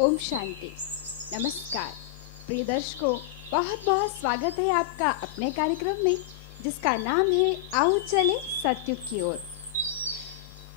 ओम शांति। नमस्कार प्रिय दर्शकों, बहुत बहुत स्वागत है आपका अपने कार्यक्रम में जिसका नाम है आओ चले सत्युग की ओर।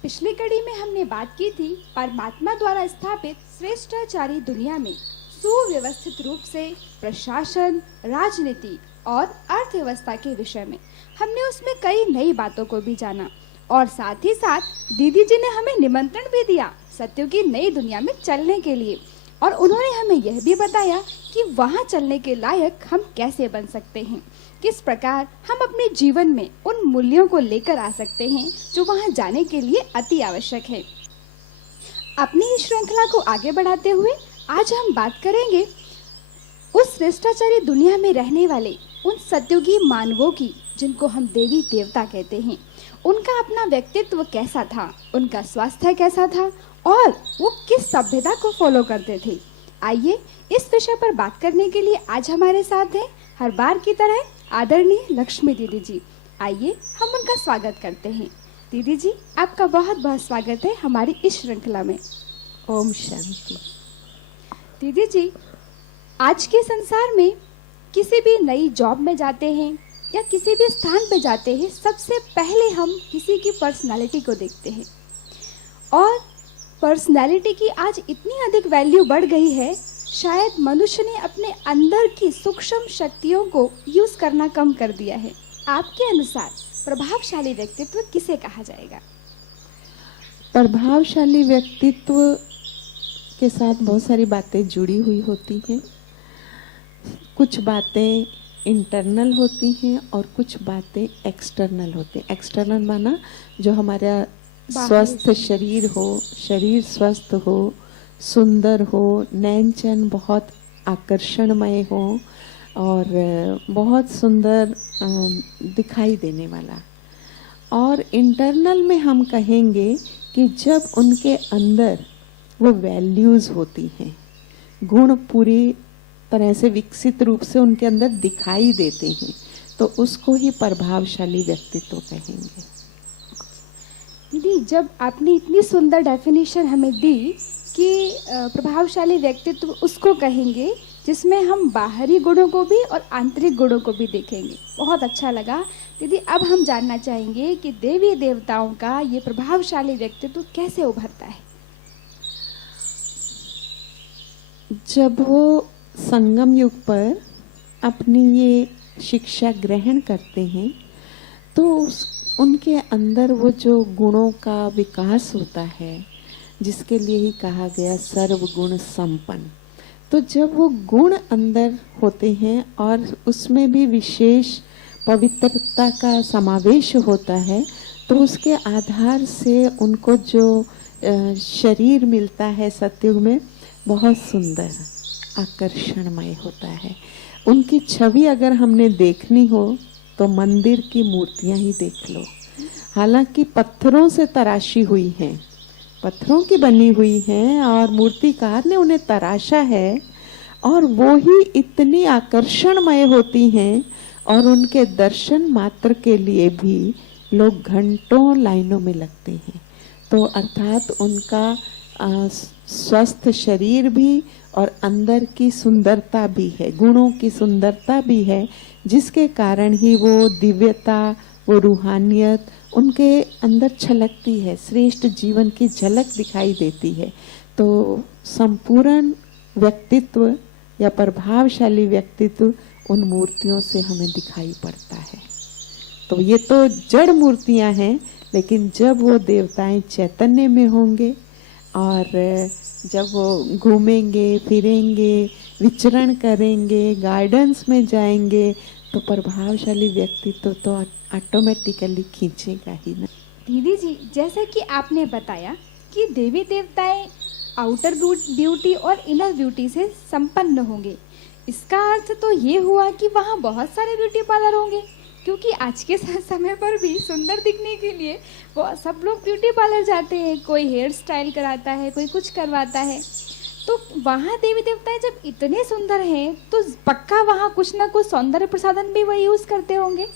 पिछली कड़ी में हमने बात की थी परमात्मा द्वारा स्थापित श्रेष्ठाचारी दुनिया में सुव्यवस्थित रूप से प्रशासन, राजनीति और अर्थव्यवस्था के विषय में। हमने उसमें कई नई बातों को भी जाना और साथ ही साथ दीदी जी ने हमें निमंत्रण भी दिया सत्युग की नई दुनिया में चलने के लिए, और उन्होंने हमें यह भी बताया कि वहाँ चलने के लायक हम कैसे बन सकते हैं, किस प्रकार हम अपने जीवन में उन मूल्यों को लेकर आ सकते हैं जो वहाँ जाने के लिए अति आवश्यक है। अपनी इस श्रृंखला को आगे बढ़ाते हुए आज हम बात करेंगे उस श्रेष्ठाचारी दुनिया में रहने वाले उन सत्युगी मानवों की जिनको हम देवी देवता कहते हैं। उनका अपना व्यक्तित्व कैसा था, उनका स्वास्थ्य कैसा था और वो किस सभ्यता को फॉलो करते थे। आइए इस विषय पर बात करने के लिए आज हमारे साथ हैं हर बार की तरह आदरणीय लक्ष्मी दीदी जी। आइए हम उनका स्वागत करते हैं। दीदी जी, आपका बहुत बहुत स्वागत है हमारी इस श्रृंखला में। ओम शांति। दीदी जी, आज के संसार में किसी भी नई जॉब में जाते हैं या किसी भी स्थान पे जाते हैं, सबसे पहले हम किसी की पर्सनालिटी को देखते हैं और पर्सनालिटी की आज इतनी अधिक वैल्यू बढ़ गई है, शायद मनुष्य ने अपने अंदर की सूक्ष्म शक्तियों को यूज करना कम कर दिया है। आपके अनुसार प्रभावशाली व्यक्तित्व किसे कहा जाएगा? प्रभावशाली व्यक्तित्व के साथ बहुत सारी बातें जुड़ी हुई होती हैं। कुछ बातें इंटरनल होती हैं और कुछ बातें एक्सटर्नल होती हैं। एक्सटर्नल माना जो हमारा स्वस्थ शरीर हो, शरीर स्वस्थ हो, सुंदर हो, नैन चैन बहुत आकर्षणमय हो और बहुत सुंदर दिखाई देने वाला। और इंटरनल में हम कहेंगे कि जब उनके अंदर वो वैल्यूज़ होती हैं, गुण पूरी तरह से विकसित रूप से उनके अंदर दिखाई देते हैं, तो उसको ही प्रभावशाली व्यक्तित्व कहेंगे। दीदी, जब आपने इतनी सुंदर डेफिनेशन हमें दी कि प्रभावशाली व्यक्तित्व उसको कहेंगे जिसमें हम बाहरी गुणों को भी और आंतरिक गुणों को भी देखेंगे, बहुत अच्छा लगा। दीदी, अब हम जानना चाहेंगे कि देवी देवताओं का ये प्रभावशाली व्यक्तित्व कैसे उभरता है? जब वो संगम युग पर अपनी ये शिक्षा ग्रहण करते हैं तो उनके अंदर वो जो गुणों का विकास होता है, जिसके लिए ही कहा गया सर्वगुण संपन्न। तो जब वो गुण अंदर होते हैं और उसमें भी विशेष पवित्रता का समावेश होता है, तो उसके आधार से उनको जो शरीर मिलता है सतयुग में, बहुत सुंदर आकर्षणमय होता है। उनकी छवि अगर हमने देखनी हो तो मंदिर की मूर्तियां ही देख लो। हालांकि पत्थरों से तराशी हुई हैं, पत्थरों की बनी हुई हैं और मूर्तिकार ने उन्हें तराशा है, और वो ही इतनी आकर्षणमय होती हैं और उनके दर्शन मात्र के लिए भी लोग घंटों लाइनों में लगते हैं। तो अर्थात उनका स्वस्थ शरीर भी और अंदर की सुंदरता भी है, गुणों की सुंदरता भी है, जिसके कारण ही वो दिव्यता, वो रूहानियत उनके अंदर छलकती है, श्रेष्ठ जीवन की झलक दिखाई देती है। तो संपूर्ण व्यक्तित्व या प्रभावशाली व्यक्तित्व उन मूर्तियों से हमें दिखाई पड़ता है। तो ये तो जड़ मूर्तियां हैं, लेकिन जब वो देवताएं चैतन्य में होंगे और जब वो घूमेंगे फिरेंगे, विचरण करेंगे, गार्डन्स में जाएंगे, तो प्रभावशाली व्यक्तित्व तो ऑटोमेटिकली खींचेगा ही ना। दीदी जी, जैसा कि आपने बताया कि देवी देवताएं आउटर ब्यूटी और इनर ब्यूटी से संपन्न होंगे, इसका अर्थ तो ये हुआ कि वहाँ बहुत सारे ब्यूटी पार्लर होंगे, क्योंकि आज के समय पर भी सुंदर दिखने के लिए वो सब लोग ब्यूटी पार्लर जाते हैं। कोई हेयर स्टाइल कराता है, कोई कुछ करवाता है। तो वहाँ देवी देवताएं जब इतने सुंदर हैं तो पक्का वहाँ कुछ ना कुछ सौंदर्य प्रसाधन भी वही यूज करते होंगे।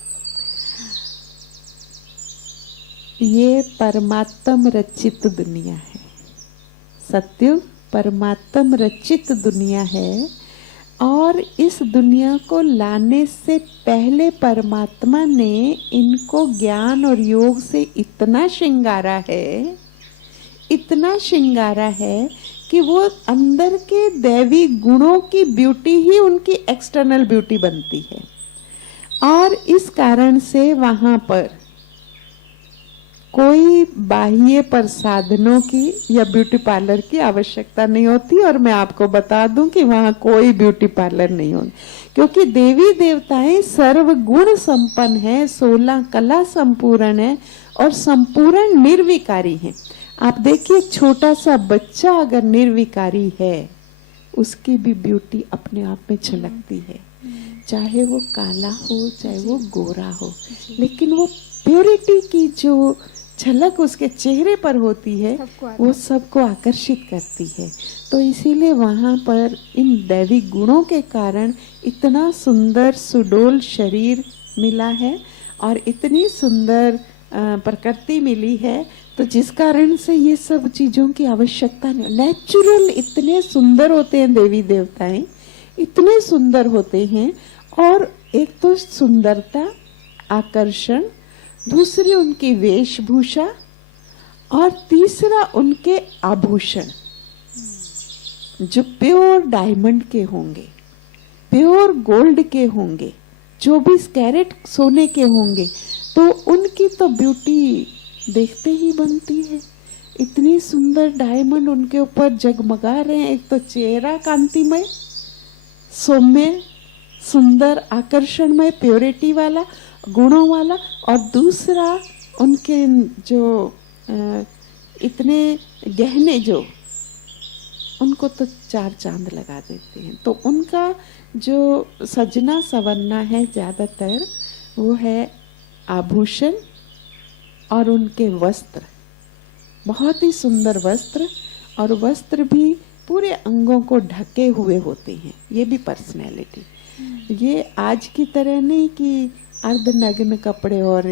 ये परमात्म रचित दुनिया है। सत्युग परमात्म रचित दुनिया है और इस दुनिया को लाने से पहले परमात्मा ने इनको ज्ञान और योग से इतना श्रृंगारा है कि वो अंदर के दैवी गुणों की ब्यूटी ही उनकी एक्सटर्नल ब्यूटी बनती है। और इस कारण से वहां पर कोई बाह्य प्रसाधनों की या ब्यूटी पार्लर की आवश्यकता नहीं होती। और मैं आपको बता दूं कि वहां कोई ब्यूटी पार्लर नहीं होती, क्योंकि देवी देवताएं सर्व गुण संपन्न है, 16 कला संपूर्ण है और संपूर्ण निर्विकारी है। आप देखिए, छोटा सा बच्चा अगर निर्विकारी है, उसकी भी ब्यूटी अपने आप में छलकती है, चाहे वो काला हो चाहे वो गोरा हो, लेकिन वो प्योरिटी की जो झलक उसके चेहरे पर होती है वो सबको आकर्षित करती है। तो इसीलिए वहां पर इन दैवी गुणों के कारण इतना सुंदर सुडोल शरीर मिला है और इतनी सुंदर प्रकृति मिली है, तो जिस कारण से ये सब चीजों की आवश्यकता नहीं। नेचुरल इतने सुंदर होते हैं देवी देवताएं, इतने सुंदर होते हैं। और एक तो सुंदरता, आकर्षण, दूसरी उनकी वेशभूषा और तीसरा उनके आभूषण जो प्योर डायमंड के होंगे, प्योर गोल्ड के होंगे, 24 कैरेट सोने के होंगे, तो उनकी तो ब्यूटी देखते ही बनती है। इतनी सुंदर डायमंड उनके ऊपर जगमगा रहे हैं। एक तो चेहरा कांतिमय, सौम्य, सुंदर, आकर्षणमय, प्योरिटी वाला, गुणों वाला, और दूसरा उनके जो इतने गहने, जो उनको तो 4 चांद लगा देते हैं। तो उनका जो सजना संवरना है ज्यादातर वो है आभूषण और उनके वस्त्र, बहुत ही सुंदर वस्त्र, और वस्त्र भी पूरे अंगों को ढके हुए होते हैं। ये भी पर्सनैलिटी, ये आज की तरह नहीं कि अर्धनग्न कपड़े और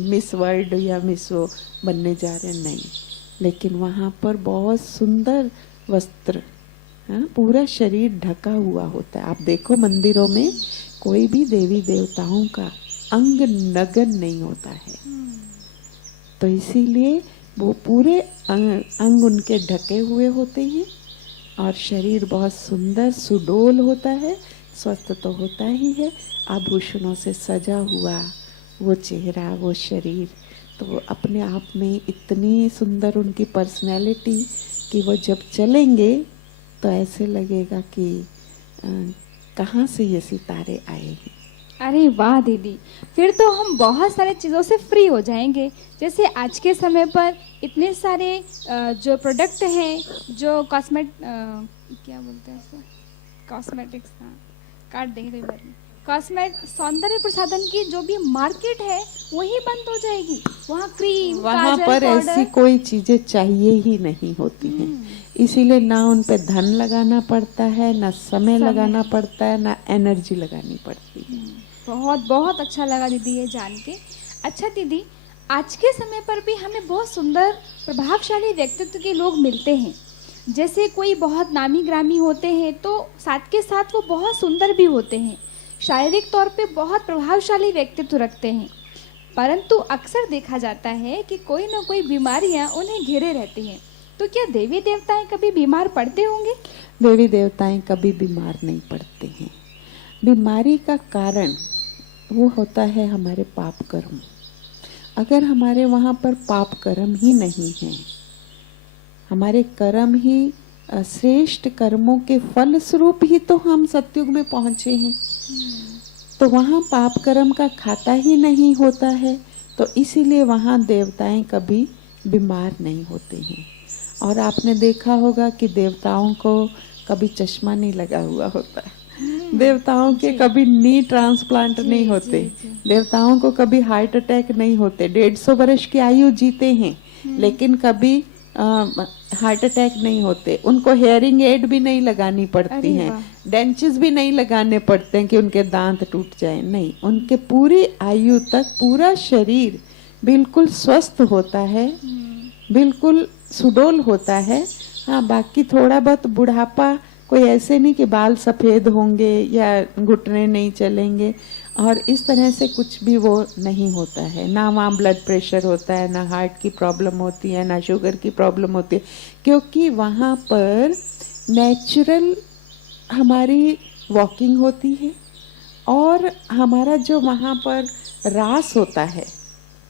मिस वर्ल्ड या मिस वो बनने जा रहे हैं, नहीं, लेकिन वहाँ पर बहुत सुंदर वस्त्र, पूरा शरीर ढका हुआ होता है। आप देखो मंदिरों में कोई भी देवी देवताओं का अंग नग्न नहीं होता है, तो इसीलिए वो पूरे अंग उनके ढके हुए होते हैं और शरीर बहुत सुंदर सुडोल होता है, स्वस्थ तो होता ही है, आभूषणों से सजा हुआ वो चेहरा, वो शरीर, तो वो अपने आप में इतनी सुंदर उनकी पर्सनैलिटी कि वो जब चलेंगे तो ऐसे लगेगा कि कहाँ से ये सितारे आए हैं। अरे वाह दीदी, फिर तो हम बहुत सारे चीज़ों से फ्री हो जाएंगे। जैसे आज के समय पर इतने सारे जो प्रोडक्ट हैं, जो क्या बोलते हैं उसको, कॉस्मेटिक्स, हाँ काट देंगे कई बार में, सौंदर्य प्रसाधन की जो भी मार्केट है वही बंद हो जाएगी। वहाँ क्रीम, वहाँ पर ऐसी कोई चीजें चाहिए ही नहीं होती हैं, इसीलिए ना उन पे धन लगाना पड़ता है, ना समय लगाना पड़ता है, ना एनर्जी लगानी पड़ती है। बहुत बहुत अच्छा लगा दीदी ये जान के। अच्छा दीदी, आज के समय पर भी हमें बहुत सुंदर प्रभावशाली व्यक्तित्व के लोग मिलते हैं। जैसे कोई बहुत नामी ग्रामी होते हैं तो साथ के साथ वो बहुत सुंदर भी होते हैं, शारीरिक तौर पे बहुत प्रभावशाली व्यक्तित्व रखते हैं, परंतु अक्सर देखा जाता है कि कोई ना कोई बीमारियां उन्हें घेरे रहती हैं। तो क्या देवी देवताएं कभी बीमार पड़ते होंगे? देवी देवताएं कभी बीमार नहीं पड़ते हैं। बीमारी का कारण वो होता है हमारे पाप कर्म। अगर हमारे वहाँ पर पाप कर्म ही नहीं है, हमारे कर्म ही श्रेष्ठ कर्मों के फल स्वरूप ही तो हम सतयुग में पहुँचे हैं, तो वहाँ पाप कर्म का खाता ही नहीं होता है, तो इसीलिए वहाँ देवताएं कभी बीमार नहीं होते हैं। और आपने देखा होगा कि देवताओं को कभी चश्मा नहीं लगा हुआ होता, देवताओं के कभी नी ट्रांसप्लांट नहीं होते, देवताओं को कभी हार्ट अटैक नहीं होते, 150 वर्ष की आयु जीते हैं लेकिन कभी हार्ट अटैक नहीं होते। उनको हेयरिंग एड भी नहीं लगानी पड़ती हैं, डेंचेस भी नहीं लगाने पड़ते हैं कि उनके दांत टूट जाए, नहीं, उनके पूरी आयु तक पूरा शरीर बिल्कुल स्वस्थ होता है, बिल्कुल सुडौल होता है। हाँ, बाकी थोड़ा बहुत बुढ़ापा कोई ऐसे नहीं कि बाल सफेद होंगे या घुटने नहीं चलेंगे और इस तरह से कुछ भी वो नहीं होता है। ना वहाँ ब्लड प्रेशर होता है, ना हार्ट की प्रॉब्लम होती है, ना शुगर की प्रॉब्लम होती है, क्योंकि वहाँ पर नेचुरल हमारी वॉकिंग होती है और हमारा जो वहाँ पर रास होता है,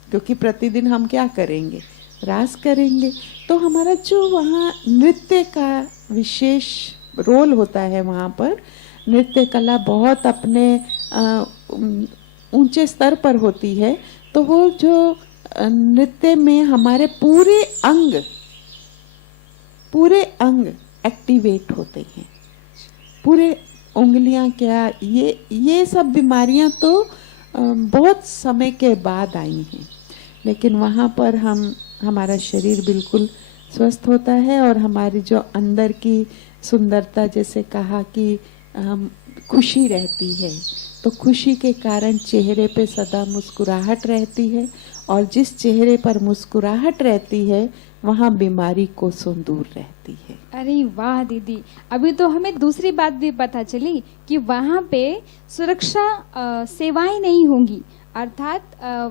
क्योंकि प्रतिदिन हम क्या करेंगे, रास करेंगे, तो हमारा जो वहाँ नृत्य का विशेष रोल होता है, वहाँ पर नृत्य कला बहुत अपने ऊंचे स्तर पर होती है। तो वो जो नृत्य में हमारे पूरे अंग एक्टिवेट होते हैं, पूरे उंगलियां क्या, ये सब बीमारियां तो बहुत समय के बाद आई हैं, लेकिन वहाँ पर हमारा शरीर बिल्कुल स्वस्थ होता है और हमारी जो अंदर की सुंदरता, जैसे कहा कि खुशी रहती है, तो खुशी के कारण चेहरे पे सदा मुस्कुराहट रहती है और जिस चेहरे पर मुस्कुराहट रहती है वहाँ बीमारी को सो दूर रहती है। अरे वाह दीदी, अभी तो हमें दूसरी बात भी पता चली कि वहाँ पे सुरक्षा सेवाएं नहीं होंगी, अर्थात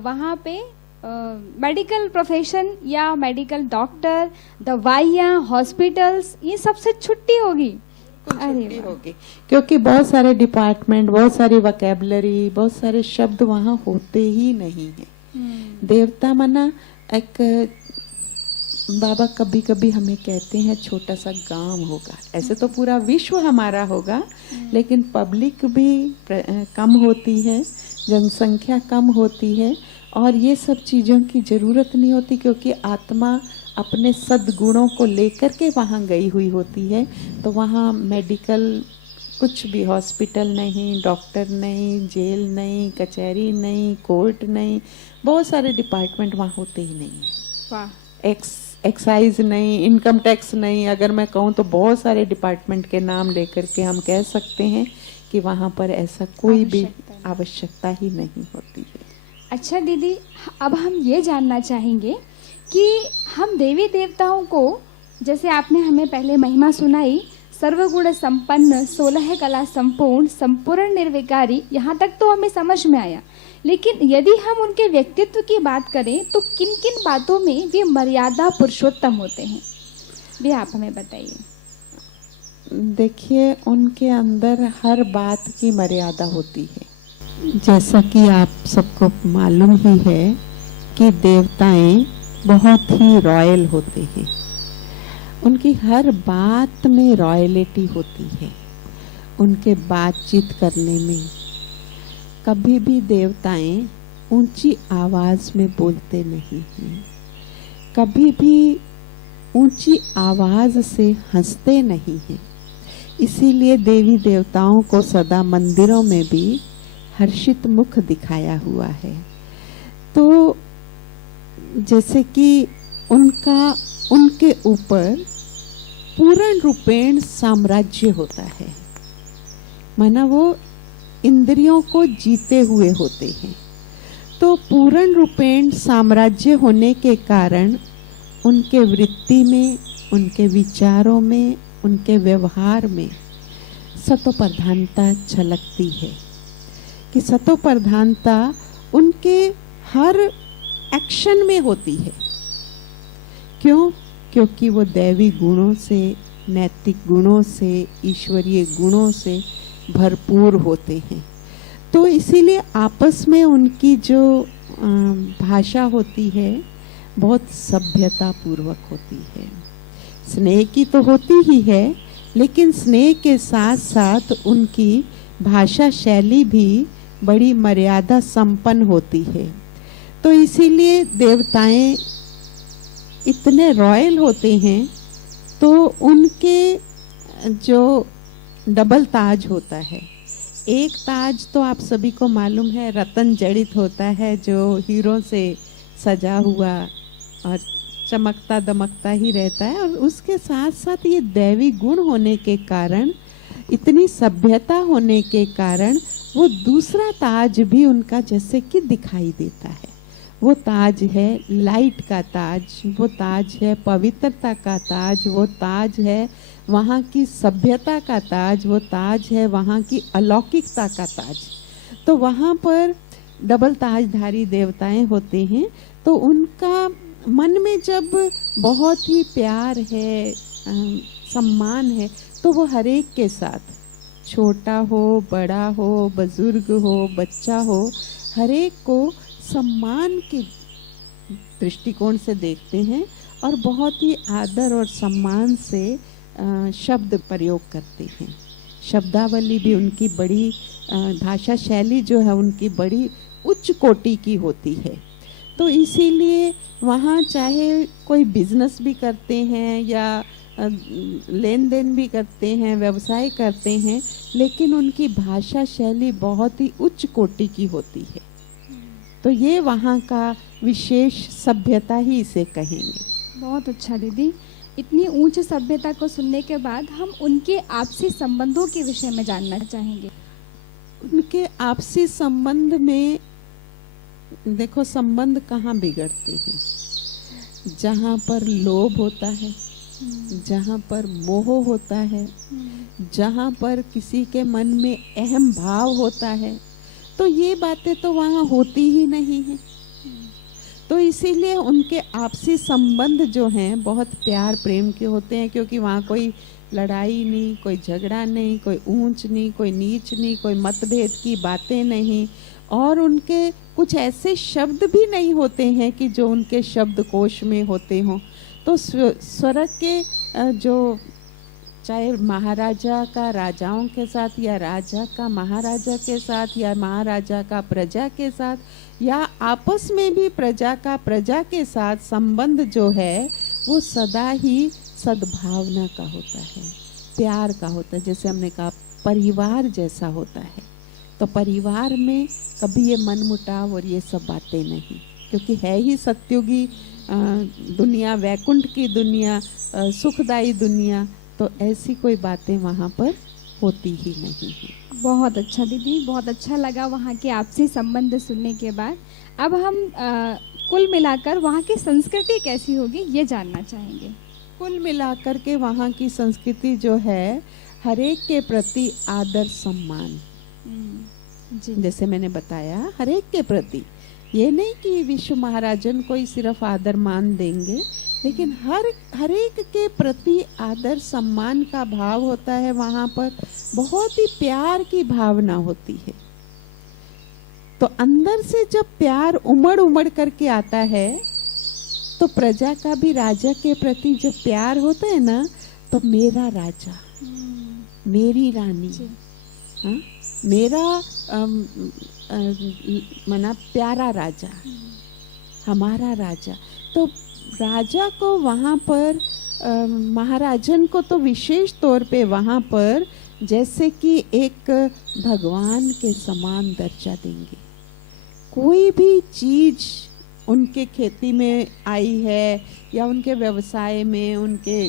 वहाँ पे मेडिकल प्रोफेशन या मेडिकल डॉक्टर, दवाइयाँ, हॉस्पिटल्स, ये सबसे छुट्टी होगी। छुट्टी होगी, क्योंकि बहुत सारे डिपार्टमेंट, बहुत सारी वोकैबुलरी, बहुत सारे शब्द वहाँ होते ही नहीं है। देवता मना एक बाबा कभी कभी हमें कहते हैं छोटा सा गांव होगा, ऐसे तो पूरा विश्व हमारा होगा, लेकिन पब्लिक भी कम होती है, जनसंख्या कम होती है और ये सब चीज़ों की ज़रूरत नहीं होती, क्योंकि आत्मा अपने सद्गुणों को लेकर के वहाँ गई हुई होती है। तो वहाँ मेडिकल कुछ भी, हॉस्पिटल नहीं, डॉक्टर नहीं, जेल नहीं, कचहरी नहीं, कोर्ट नहीं, बहुत सारे डिपार्टमेंट वहाँ होते ही नहीं हैं। वाह। एक्साइज नहीं, इनकम टैक्स नहीं, अगर मैं कहूँ तो बहुत सारे डिपार्टमेंट के नाम लेकर के हम कह सकते हैं कि वहाँ पर ऐसा कोई भी आवश्यकता ही नहीं होती है। अच्छा दीदी, अब हम ये जानना चाहेंगे कि हम देवी देवताओं को, जैसे आपने हमें पहले महिमा सुनाई, सर्वगुण संपन्न, 16 कला संपूर्ण, संपूर्ण निर्विकारी, यहाँ तक तो हमें समझ में आया, लेकिन यदि हम उनके व्यक्तित्व की बात करें तो किन किन बातों में वे मर्यादा पुरुषोत्तम होते हैं, भी आप हमें बताइए। देखिए, उनके अंदर हर बात की मर्यादा होती है। जैसा कि आप सबको मालूम ही है कि देवताएं बहुत ही रॉयल होते हैं, उनकी हर बात में रॉयलिटी होती है। उनके बातचीत करने में कभी भी देवताएं ऊंची आवाज में बोलते नहीं हैं, कभी भी ऊंची आवाज से हंसते नहीं हैं। इसीलिए देवी देवताओं को सदा मंदिरों में भी हर्षित मुख दिखाया हुआ है। तो जैसे कि उनके ऊपर पूर्ण रूपेण साम्राज्य होता है, माना वो इंद्रियों को जीते हुए होते हैं। तो पूर्ण रूपेण साम्राज्य होने के कारण उनके वृत्ति में, उनके विचारों में, उनके व्यवहार में सतोप्रधानता झलकती है कि सतोप्रधानता उनके हर एक्शन में होती है। क्यों? क्योंकि वो दैवी गुणों से, नैतिक गुणों से, ईश्वरीय गुणों से भरपूर होते हैं। तो इसीलिए आपस में उनकी जो भाषा होती है बहुत सभ्यता पूर्वक होती है। स्नेह की तो होती ही है, लेकिन स्नेह के साथ साथ उनकी भाषा शैली भी बड़ी मर्यादा संपन्न होती है। तो इसीलिए देवताएं इतने रॉयल होते हैं। तो उनके जो डबल ताज होता है, एक ताज तो आप सभी को मालूम है रतन जड़ित होता है, जो हीरो से सजा हुआ और चमकता दमकता ही रहता है, और उसके साथ साथ ये दैवी गुण होने के कारण, इतनी सभ्यता होने के कारण वो दूसरा ताज भी उनका जैसे कि दिखाई देता है। वो ताज है लाइट का ताज, वो ताज है पवित्रता का ताज, वो ताज है वहाँ की सभ्यता का ताज, वो ताज है वहाँ की अलौकिकता का ताज। तो वहाँ पर डबल ताजधारी देवताएं होते हैं, तो उनका मन में जब बहुत ही प्यार है, सम्मान है, तो वो हर एक के साथ, छोटा हो बड़ा हो बुजुर्ग हो बच्चा हो, हर एक को सम्मान के दृष्टिकोण से देखते हैं और बहुत ही आदर और सम्मान से शब्द प्रयोग करते हैं। शब्दावली भी उनकी बड़ी, भाषा शैली जो है उनकी बड़ी उच्च कोटि की होती है। तो इसीलिए वहाँ चाहे कोई बिजनेस भी करते हैं या लेन देन भी करते हैं, व्यवसाय करते हैं, लेकिन उनकी भाषा शैली बहुत ही उच्च कोटि की होती है। तो ये वहाँ का विशेष सभ्यता ही इसे कहेंगे। बहुत अच्छा दीदी, इतनी ऊंच सभ्यता को सुनने के बाद हम उनके आपसी संबंधों के विषय में जानना चाहेंगे। उनके आपसी संबंध में देखो, संबंध कहाँ बिगड़ते हैं? जहाँ पर लोभ होता है, जहाँ पर मोह होता है, जहाँ पर किसी के मन में अहम भाव होता है, तो ये बातें तो वहाँ होती ही नहीं है। तो इसीलिए उनके आपसी संबंध जो हैं बहुत प्यार प्रेम के होते हैं, क्योंकि वहाँ कोई लड़ाई नहीं, कोई झगड़ा नहीं, कोई ऊंच नहीं, कोई नीच नहीं, कोई मतभेद की बातें नहीं, और उनके कुछ ऐसे शब्द भी नहीं होते हैं कि जो उनके शब्दकोश में होते हों। तो स्वर्ग के जो चाहे महाराजा का राजाओं के साथ, या राजा का महाराजा के साथ, या महाराजा का प्रजा के साथ, या आपस में भी प्रजा का प्रजा के साथ संबंध जो है वो सदा ही सद्भावना का होता है, प्यार का होता है। जैसे हमने कहा परिवार जैसा होता है, तो परिवार में कभी ये मनमुटाव और ये सब बातें नहीं, क्योंकि है ही सत्युगी दुनिया, वैकुंठ की दुनिया, सुखदायी दुनिया, तो ऐसी कोई बातें वहाँ पर होती ही नहीं है। बहुत अच्छा दीदी, बहुत अच्छा लगा वहाँ के आपसी संबंध सुनने के बाद। अब हम कुल मिलाकर वहाँ की संस्कृति कैसी होगी ये जानना चाहेंगे। कुल मिलाकर के वहाँ की संस्कृति जो है हर एक के प्रति आदर सम्मान, जी जैसे मैंने बताया हर एक के प्रति, ये नहीं कि विश्व महाराजन को ही सिर्फ आदर मान देंगे, लेकिन हर एक के प्रति आदर सम्मान का भाव होता है। वहाँ पर बहुत ही प्यार की भावना होती है। तो अंदर से जब प्यार उमड़ उमड़ करके आता है, तो प्रजा का भी राजा के प्रति जब प्यार होता है ना, तो मेरा राजा, मेरी रानी, हाँ, मेरा मना प्यारा राजा, हमारा राजा। तो राजा को वहाँ पर महाराजन को तो विशेष तौर पे वहाँ पर जैसे कि एक भगवान के समान दर्जा देंगे। कोई भी चीज उनके खेती में आई है या उनके व्यवसाय में, उनके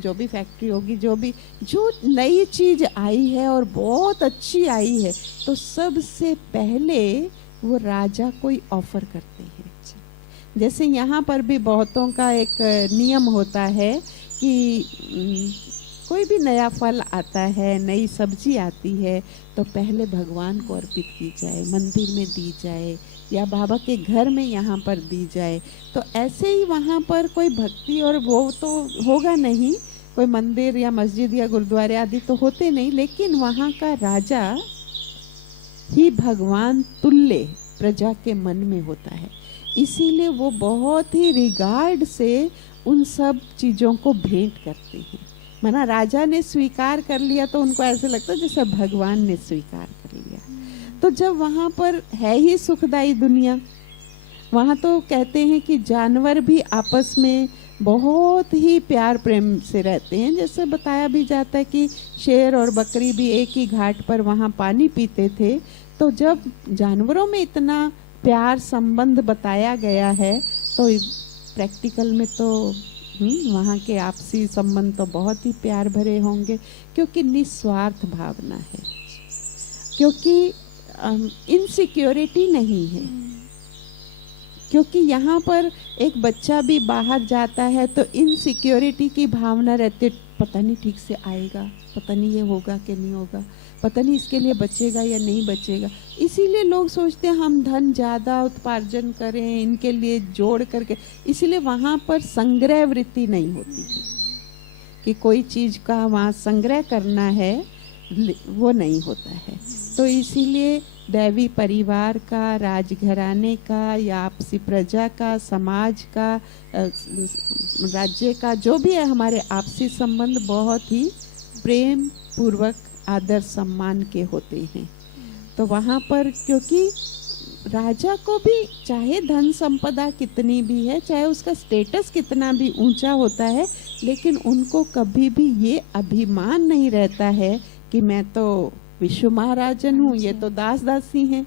जो भी फैक्ट्री होगी, जो नई चीज आई है और बहुत अच्छी आई है, तो सबसे पहले वो राजा को ही ऑफर करते हैं। जैसे यहाँ पर भी बहुतों का एक नियम होता है कि कोई भी नया फल आता है, नई सब्जी आती है, तो पहले भगवान को अर्पित की जाए, मंदिर में दी जाए या बाबा के घर में यहाँ पर दी जाए। तो ऐसे ही वहाँ पर कोई भक्ति और वो तो होगा नहीं, कोई मंदिर या मस्जिद या गुरुद्वारे आदि तो होते नहीं, लेकिन वहाँ का राजा ही भगवान तुल्य प्रजा के मन में होता है। इसीलिए वो बहुत ही रिगार्ड से उन सब चीज़ों को भेंट करते हैं। माना राजा ने स्वीकार कर लिया तो उनको ऐसे लगता है जैसे भगवान ने स्वीकार कर लिया। तो जब वहाँ पर है ही सुखदाई दुनिया, वहाँ तो कहते हैं कि जानवर भी आपस में बहुत ही प्यार प्रेम से रहते हैं। जैसे बताया भी जाता है कि शेर और बकरी भी एक ही घाट पर वहाँ पानी पीते थे। तो जब जानवरों में इतना प्यार संबंध बताया गया है, तो प्रैक्टिकल में तो वहाँ के आपसी संबंध तो बहुत ही प्यार भरे होंगे, क्योंकि निस्वार्थ भावना है, क्योंकि इनसिक्योरिटी नहीं है। क्योंकि यहाँ पर एक बच्चा भी बाहर जाता है तो इनसिक्योरिटी की भावना रहती है, पता नहीं ठीक से आएगा, पता नहीं ये होगा कि नहीं होगा, पता नहीं इसके लिए बचेगा या नहीं बचेगा। इसीलिए लोग सोचते हैं हम धन ज़्यादा उपार्जन करें, इनके लिए जोड़ करके, इसीलिए वहाँ पर संग्रह वृत्ति नहीं होती है कि कोई चीज़ का वहाँ संग्रह करना है, वो नहीं होता है। तो इसीलिए दैवी परिवार का, राजघराने का या आपसी प्रजा का, समाज का, राज्य का, जो भी है, हमारे आपसी संबंध बहुत ही प्रेम पूर्वक आदर सम्मान के होते हैं। तो वहाँ पर क्योंकि राजा को भी चाहे धन संपदा कितनी भी है, चाहे उसका स्टेटस कितना भी ऊंचा होता है, लेकिन उनको कभी भी ये अभिमान नहीं रहता है कि मैं तो विश्व महाराजन हूँ, ये तो दास दासी हैं,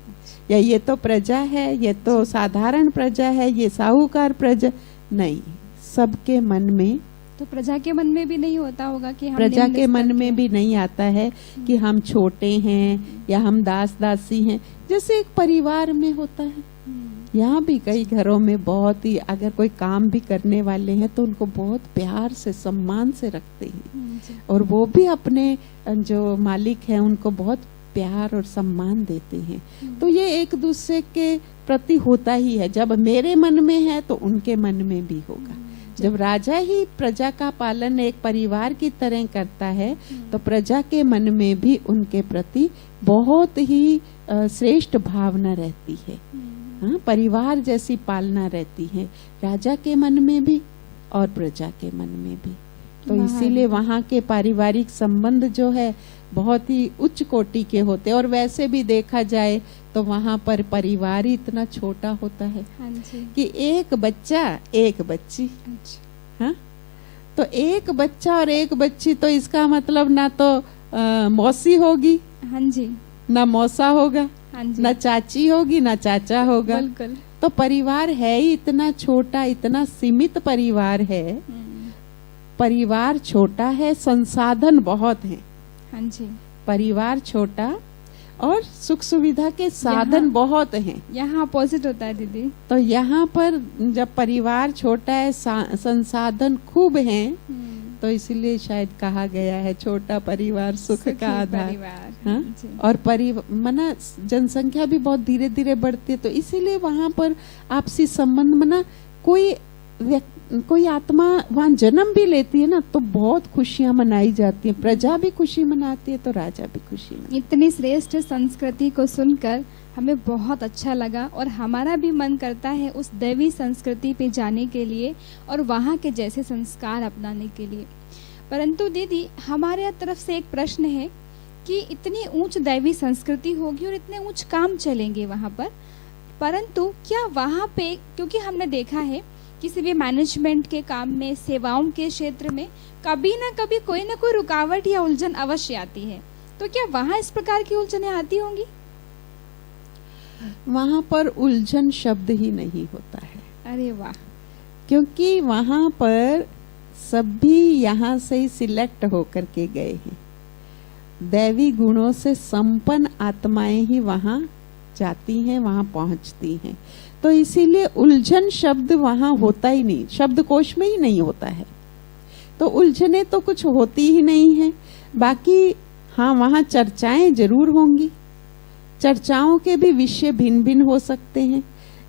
या ये तो प्रजा है, ये तो साधारण प्रजा है, ये साहूकार प्रजा। नहीं, सबके मन में, तो प्रजा के मन में भी नहीं होता होगा कि हम प्रजा के मन में भी नहीं आता है कि हम छोटे हैं या हम दास दासी हैं, जैसे एक परिवार में होता है। यहाँ भी कई घरों में बहुत ही, अगर कोई काम भी करने वाले हैं तो उनको बहुत प्यार से सम्मान से रखते हैं, और वो भी अपने जो मालिक हैं उनको बहुत प्यार और सम्मान देते हैं। तो ये एक दूसरे के प्रति होता ही है। जब मेरे मन में है तो उनके मन में भी होगा। जब राजा ही प्रजा का पालन एक परिवार की तरह करता है तो प्रजा के मन में भी उनके प्रति बहुत ही श्रेष्ठ भावना रहती है। हाँ, परिवार जैसी पालना रहती है राजा के मन में भी और प्रजा के मन में भी। तो इसीलिए वहाँ के पारिवारिक संबंध जो है बहुत ही उच्च कोटि के होते हैं। और वैसे भी देखा जाए तो वहाँ पर परिवार ही इतना छोटा होता है कि एक बच्चा एक बच्ची। हाँ, तो एक बच्चा और एक बच्ची, तो इसका मतलब ना तो मौसी होगी, हाँ जी, ना मौसा होगा, हाँ जी, ना चाची होगी, ना चाचा होगा। बिल्कुल। तो परिवार है ही इतना छोटा, इतना सीमित परिवार है। परिवार छोटा है, संसाधन बहुत हैं। हाँ जी, परिवार छोटा और सुख सुविधा के साधन बहुत हैं। यहाँ अपोजिट होता है दीदी। तो यहाँ पर जब परिवार छोटा है, संसाधन खूब हैं, तो इसलिए शायद कहा गया है छोटा परिवार सुख का आधार। हाँ? और मना जनसंख्या भी बहुत धीरे धीरे बढ़ती है, तो इसीलिए वहाँ पर आपसी संबंध मना कोई आत्मा वहाँ जन्म भी लेती है ना तो बहुत खुशियाँ मनाई जाती हैं। प्रजा भी खुशी मनाती है तो राजा भी खुशी मनाती है। इतनी श्रेष्ठ संस्कृति को सुनकर हमें बहुत अच्छा लगा और हमारा भी मन करता है उस दैवी संस्कृति पे जाने के लिए और वहाँ के जैसे संस्कार अपनाने के लिए। परंतु दीदी, हमारे तरफ से एक प्रश्न है कि इतनी ऊंच दैवी संस्कृति होगी और इतने ऊंच काम चलेंगे वहाँ पर, परंतु क्या वहाँ पे, क्योंकि हमने देखा है किसी भी मैनेजमेंट के काम में, सेवाओं के क्षेत्र में कभी ना कभी कोई ना कोई रुकावट या उलझन अवश्य आती है, तो क्या वहाँ इस प्रकार की उलझनें आती होंगी? वहाँ पर उलझन शब्द ही नहीं होता है। अरे वाह! क्योंकि वहाँ पर सभी यहाँ से ही सिलेक्ट होकर के गए हैं। दैवी गुणों से संपन्न आत्माएं ही वहाँ जाती हैं, वहाँ पहुँचती हैं। तो इसीलिए उलझन शब्द वहाँ होता ही नहीं, शब्दकोश में ही नहीं होता है। तो उलझने तो कुछ होती ही नहीं है। बाकी हाँ, वहाँ चर्चाएं जरूर होंगी। चर्चाओं के भी विषय भिन्न भिन्न हो सकते हैं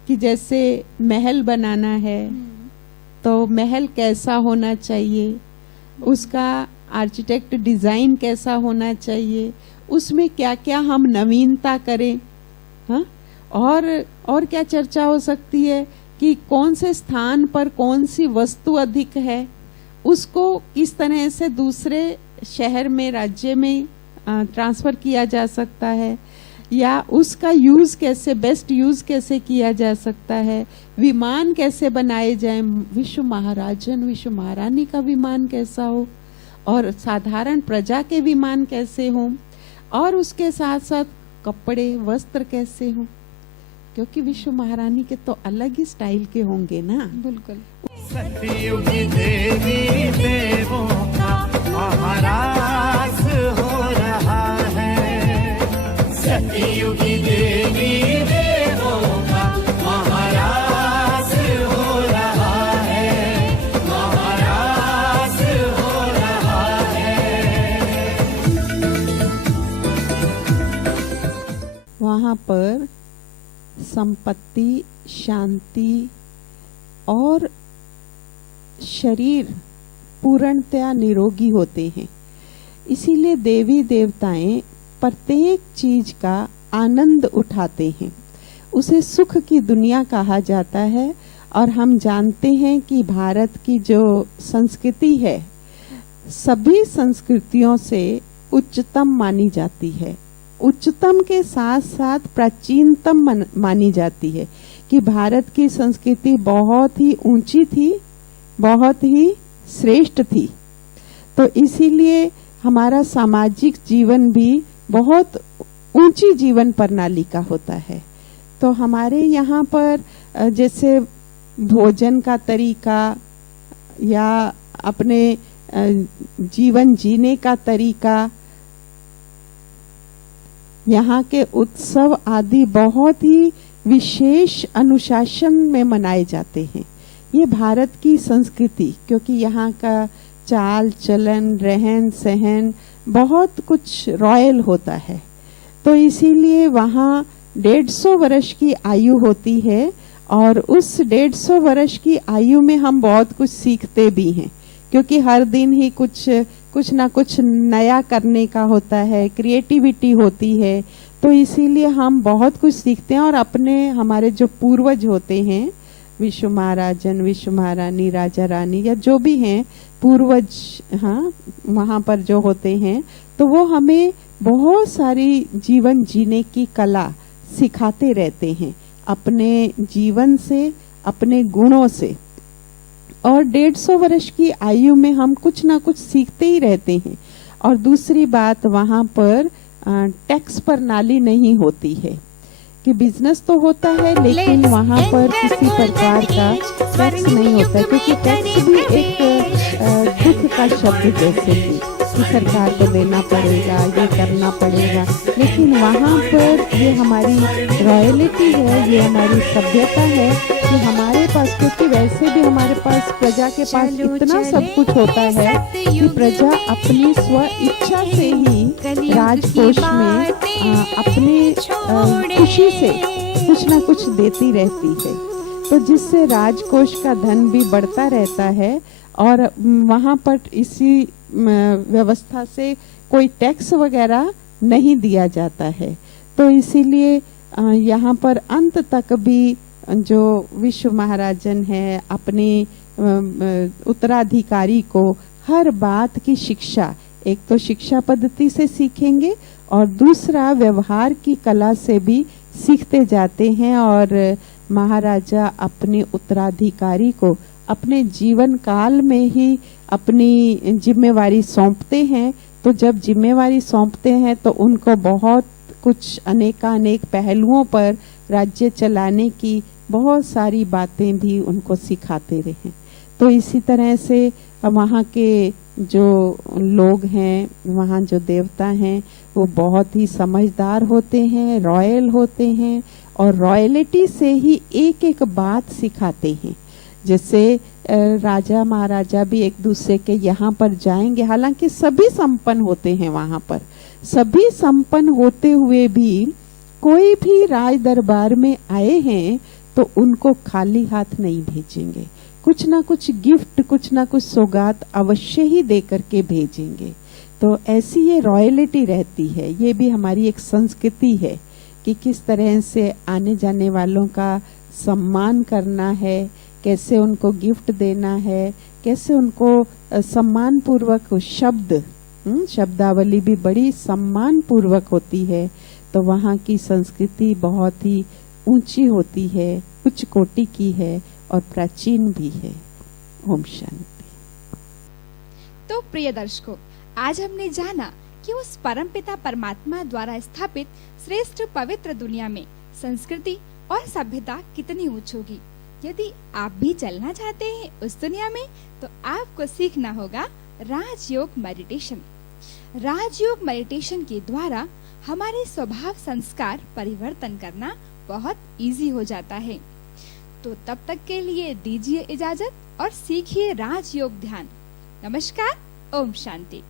कि जैसे महल बनाना है तो महल कैसा होना चाहिए, उसका आर्किटेक्ट डिजाइन कैसा होना चाहिए, उसमें क्या क्या हम नवीनता करें। हाँ, और क्या चर्चा हो सकती है कि कौन से स्थान पर कौन सी वस्तु अधिक है, उसको किस तरह से दूसरे शहर में, राज्य में ट्रांसफर किया जा सकता है, या उसका यूज कैसे, बेस्ट यूज कैसे किया जा सकता है, विमान कैसे बनाए जाएं, विश्व महाराजन विश्व महारानी का विमान कैसा हो और साधारण प्रजा के विमान कैसे हों, और उसके साथ साथ कपड़े वस्त्र कैसे हों, क्योंकि विश्व महारानी के तो अलग ही स्टाइल के होंगे ना। बिल्कुल। सतयुगी देवी देवों का महाराज हो रहा है। सतयुगी देवी देवों का महाराज पर संपत्ति, शांति और शरीर पूर्णतया निरोगी होते हैं। इसीलिए देवी देवताएं प्रत्येक चीज का आनंद उठाते हैं। उसे सुख की दुनिया कहा जाता है। और हम जानते हैं कि भारत की जो संस्कृति है सभी संस्कृतियों से उच्चतम मानी जाती है। उच्चतम के साथ साथ प्राचीनतम मानी जाती है कि भारत की संस्कृति बहुत ही ऊंची थी, बहुत ही श्रेष्ठ थी। तो इसीलिए हमारा सामाजिक जीवन भी बहुत ऊंची जीवन प्रणाली का होता है। तो हमारे यहाँ पर जैसे भोजन का तरीका या अपने जीवन जीने का तरीका, यहाँ के उत्सव आदि बहुत ही विशेष अनुशासन में मनाए जाते हैं। ये भारत की संस्कृति, क्योंकि यहाँ का चाल चलन, रहन सहन बहुत कुछ रॉयल होता है। तो इसीलिए वहाँ 150 वर्ष की आयु होती है और उस 150 वर्ष की आयु में हम बहुत कुछ सीखते भी हैं, क्योंकि हर दिन ही कुछ ना कुछ नया करने का होता है, क्रिएटिविटी होती है। तो इसीलिए हम बहुत कुछ सीखते हैं और अपने हमारे जो पूर्वज होते हैं, विश्व महाराजन, विश्व महारानी, राजा रानी या जो भी हैं पूर्वज, हाँ, वहाँ पर जो होते हैं, तो वो हमें बहुत सारी जीवन जीने की कला सिखाते रहते हैं, अपने जीवन से, अपने गुणों से। और 150 वर्ष की आयु में हम कुछ ना कुछ सीखते ही रहते हैं। और दूसरी बात, वहाँ पर टैक्स प्रणाली नहीं होती है कि बिजनेस तो होता है लेकिन वहाँ पर किसी प्रकार का टैक्स नहीं होता, क्योंकि टैक्स भी एक दुख का शब्द जैसे कि सरकार को देना पड़ेगा, ये करना पड़ेगा। लेकिन वहाँ पर ये हमारी रॉयलिटी है, ये हमारी सभ्यता है कि हमारे पास, क्योंकि वैसे भी हमारे पास प्रजा के पास इतना सब कुछ होता है कि प्रजा अपनी स्व इच्छा से ही राजकोष में अपनी खुशी से कुछ ना कुछ देती रहती है। तो जिससे राजकोष का धन भी बढ़ता रहता है और वहाँ पर इसी व्यवस्था से कोई टैक्स वगैरह नहीं दिया जाता है। तो इसीलिए यहाँ पर अंत तक भी जो विश्व महाराजन है अपने उत्तराधिकारी को हर बात की शिक्षा, एक तो शिक्षा पद्धति से सीखेंगे और दूसरा व्यवहार की कला से भी सीखते जाते हैं। और महाराजा अपने उत्तराधिकारी को अपने जीवन काल में ही अपनी जिम्मेवारी सौंपते हैं। तो जब जिम्मेवारी सौंपते हैं तो उनको बहुत कुछ अनेकानेक पहलुओं पर राज्य चलाने की बहुत सारी बातें भी उनको सिखाते रहे। तो इसी तरह से वहाँ के जो लोग हैं, वहाँ जो देवता हैं, वो बहुत ही समझदार होते हैं, रॉयल होते हैं और रॉयलिटी से ही एक एक बात सिखाते हैं। जैसे राजा महाराजा भी एक दूसरे के यहाँ पर जाएंगे, हालांकि सभी संपन्न होते हैं वहाँ पर, सभी संपन्न होते हुए भी कोई भी राज दरबार में आए हैं तो उनको खाली हाथ नहीं भेजेंगे, कुछ ना कुछ गिफ्ट, कुछ ना कुछ सौगात अवश्य ही दे करके भेजेंगे। तो ऐसी ये रॉयलिटी रहती है। ये भी हमारी एक संस्कृति है कि किस तरह से आने जाने वालों का सम्मान करना है, कैसे उनको गिफ्ट देना है, कैसे उनको सम्मान पूर्वक शब्द, शब्दावली भी बड़ी सम्मान पूर्वक होती है। तो वहाँ की संस्कृति बहुत ही ऊंची होती है, उच्च कोटि की है और प्राचीन भी है। ओम शांति। तो प्रिय दर्शकों, आज हमने जाना कि उस परमपिता परमात्मा द्वारा स्थापित श्रेष्ठ पवित्र दुनिया में संस्कृति और सभ्यता कितनी उच्च होगी। यदि आप भी चलना चाहते हैं उस दुनिया में, तो आपको सीखना होगा राजयोग मेडिटेशन। राजयोग मेडिटेशन के द्वारा हमारे स्वभाव संस्कार परिवर्तन करना बहुत इजी हो जाता है। तो तब तक के लिए दीजिए इजाजत और सीखिए राजयोग ध्यान। नमस्कार, ओम शांति।